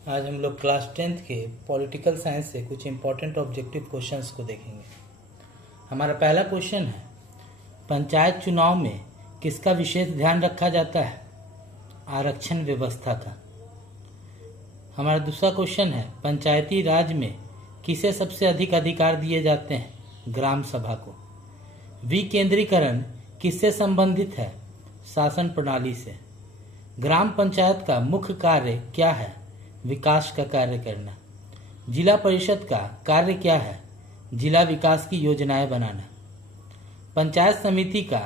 आज हम लोग क्लास 10th के पॉलिटिकल साइंस से कुछ इम्पोर्टेंट ऑब्जेक्टिव क्वेश्चंस को देखेंगे। हमारा पहला क्वेश्चन है, पंचायत चुनाव में किसका विशेष ध्यान रखा जाता है? आरक्षण व्यवस्था का। हमारा दूसरा क्वेश्चन है, पंचायती राज में किसे सबसे अधिक अधिकार दिए जाते हैं? ग्राम सभा को। विकेंद्रीकरण किससे संबंधित है? शासन प्रणाली से। ग्राम पंचायत का मुख्य कार्य क्या है? विकास का कार्य करना। जिला परिषद का कार्य क्या है? जिला विकास की योजनाएं बनाना। पंचायत समिति का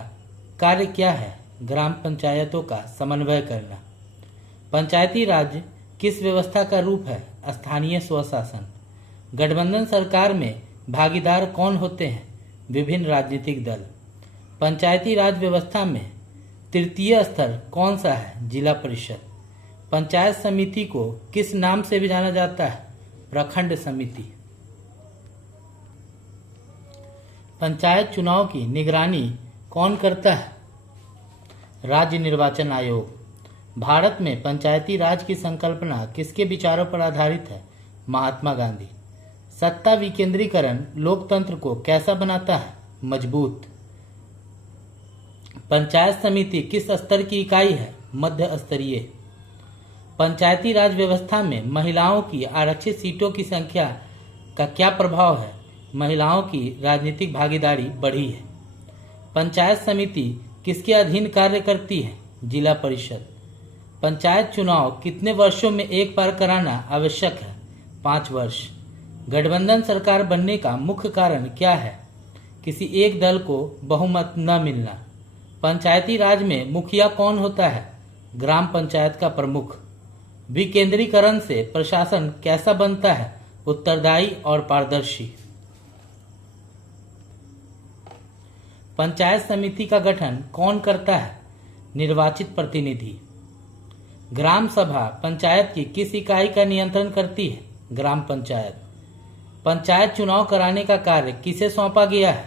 कार्य क्या है? ग्राम पंचायतों का समन्वय करना। पंचायती राज किस व्यवस्था का रूप है? स्थानीय स्वशासन। गठबंधन सरकार में भागीदार कौन होते हैं? विभिन्न राजनीतिक दल। पंचायती राज व्यवस्था में तृतीय स्तर कौन सा है? जिला परिषद। पंचायत समिति को किस नाम से भी जाना जाता है? प्रखंड समिति। पंचायत चुनाव की निगरानी कौन करता है? राज्य निर्वाचन आयोग। भारत में पंचायती राज की संकल्पना किसके विचारों पर आधारित है? महात्मा गांधी। सत्ता विकेंद्रीकरण लोकतंत्र को कैसा बनाता है? मजबूत। पंचायत समिति किस स्तर की इकाई है? मध्य स्तरीय। पंचायती राज व्यवस्था में महिलाओं की आरक्षित सीटों की संख्या का क्या प्रभाव है? महिलाओं की राजनीतिक भागीदारी बढ़ी है। पंचायत समिति किसके अधीन कार्य करती है? जिला परिषद। पंचायत चुनाव कितने वर्षों में एक बार कराना आवश्यक है? 5 वर्ष। गठबंधन सरकार बनने का मुख्य कारण क्या है? किसी एक दल को बहुमत न मिलना। पंचायती राज में मुखिया कौन होता है? ग्राम पंचायत का प्रमुख। विकेंद्रीकरण से प्रशासन कैसा बनता है? उत्तरदायी और पारदर्शी। पंचायत समिति का गठन कौन करता है? निर्वाचित प्रतिनिधि। ग्राम सभा पंचायत की किस इकाई का नियंत्रण करती है? ग्राम पंचायत। पंचायत चुनाव कराने का कार्य किसे सौंपा गया है?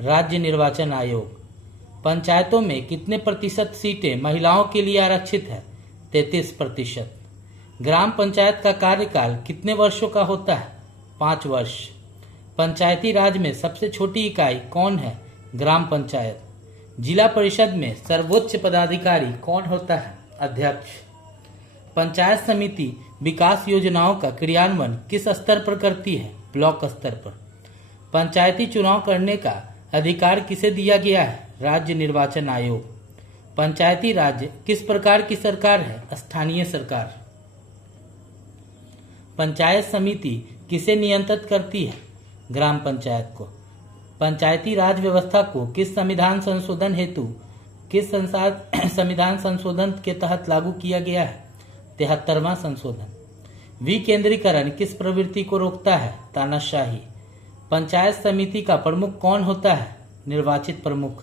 राज्य निर्वाचन आयोग। पंचायतों में कितने प्रतिशत सीटें महिलाओं के लिए आरक्षित है? 33%। ग्राम पंचायत का कार्यकाल कितने वर्षों का होता है? 5 वर्ष। पंचायती राज में सबसे छोटी इकाई कौन है? ग्राम पंचायत। जिला परिषद में सर्वोच्च पदाधिकारी कौन होता है? अध्यक्ष। पंचायत समिति विकास योजनाओं का क्रियान्वयन किस स्तर पर करती है? ब्लॉक स्तर पर। पंचायती चुनाव करने का अधिकार किसे दिया गया है? राज्य निर्वाचन आयोग। पंचायती राज किस प्रकार की सरकार है? स्थानीय सरकार। पंचायत समिति किसे नियंत्रित करती है? ग्राम पंचायत को। पंचायती राज व्यवस्था को किस संविधान संशोधन हेतु किस संविधान संशोधन के तहत लागू किया गया है? 73वां संशोधन। विकेंद्रीकरण किस प्रवृत्ति को रोकता है? तानाशाही। पंचायत समिति का प्रमुख कौन होता है? निर्वाचित प्रमुख।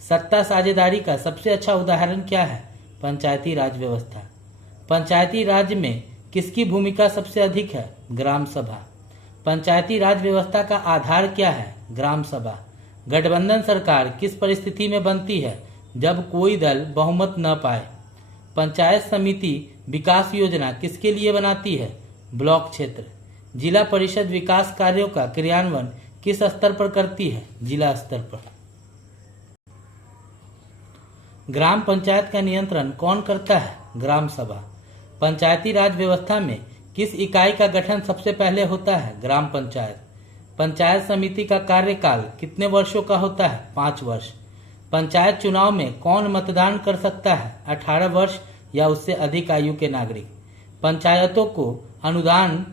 सत्ता साझेदारी का सबसे अच्छा उदाहरण क्या है? पंचायती राज व्यवस्था। पंचायती राज में किसकी भूमिका सबसे अधिक है? ग्राम सभा। पंचायती राज व्यवस्था का आधार क्या है? ग्राम सभा। गठबंधन सरकार किस परिस्थिति में बनती है? जब कोई दल बहुमत न पाए। पंचायत समिति विकास योजना किसके लिए बनाती है? ब्लॉक क्षेत्र। जिला परिषद विकास कार्यों का क्रियान्वयन किस स्तर पर करती है? जिला स्तर पर। ग्राम पंचायत का नियंत्रण कौन करता है? ग्राम सभा। पंचायती राज व्यवस्था में किस इकाई का गठन सबसे पहले होता है? ग्राम पंचायत। पंचायत समिति का कार्यकाल कितने वर्षों का होता है? 5 वर्ष। पंचायत चुनाव में कौन मतदान कर सकता है? 18 वर्ष या उससे अधिक आयु के नागरिक। पंचायतों को अनुदान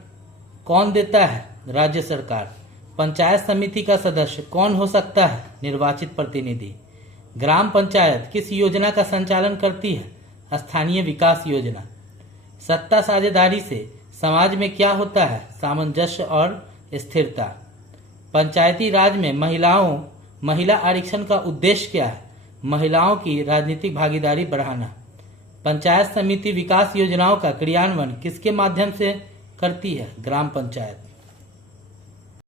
कौन देता है? राज्य सरकार। पंचायत समिति का सदस्य कौन हो सकता है? निर्वाचित प्रतिनिधि। ग्राम पंचायत किस योजना का संचालन करती है? स्थानीय विकास योजना। सत्ता साझेदारी से समाज में क्या होता है? सामंजस्य और स्थिरता। पंचायती राज में महिला आरक्षण का उद्देश्य क्या है? महिलाओं की राजनीतिक भागीदारी बढ़ाना। पंचायत समिति विकास योजनाओं का क्रियान्वयन किसके माध्यम से करती है? ग्राम पंचायत।